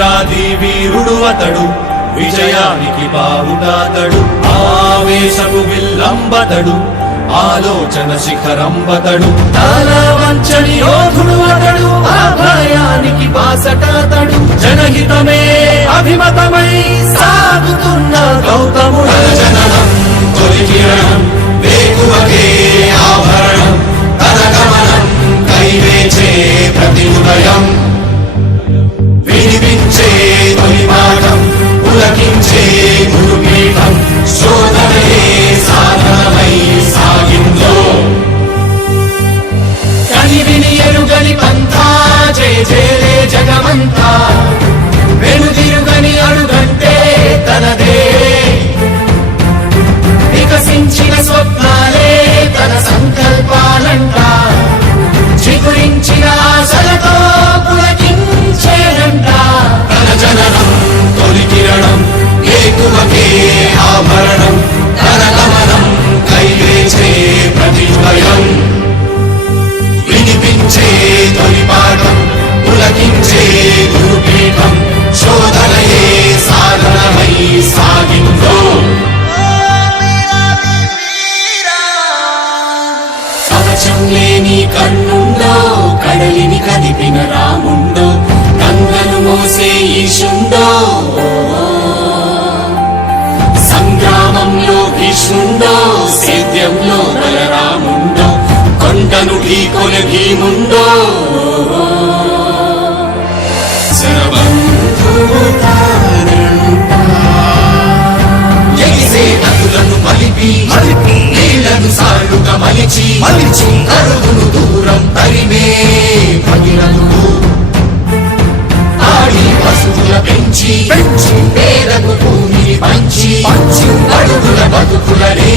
వీరాది వీరుడు అతడు విజయానికి బావుటాతడు ఆవేశకు విల్లంబతడు ఆలోచన శిఖరంబతడు. తాలా వంచని యోధుడు అతడు ఆ భయానికి బాసటాతడు. జనహితమే అభిమతమై కలిపిన రాముండో గంగను మోసే ఈశుండో. సంగ్రామంలో భీష్ముండో సేద్యంలో బలరాముండో కొండను ఢీ కొన భీముండో మలిచి మలిచి అరుగును దూరం తరిమే పగిలను ఆడి పశువుల పెంచి పెంచి. పేదకు భూమిని పంచి పంచి అడుగుల బతుకులనే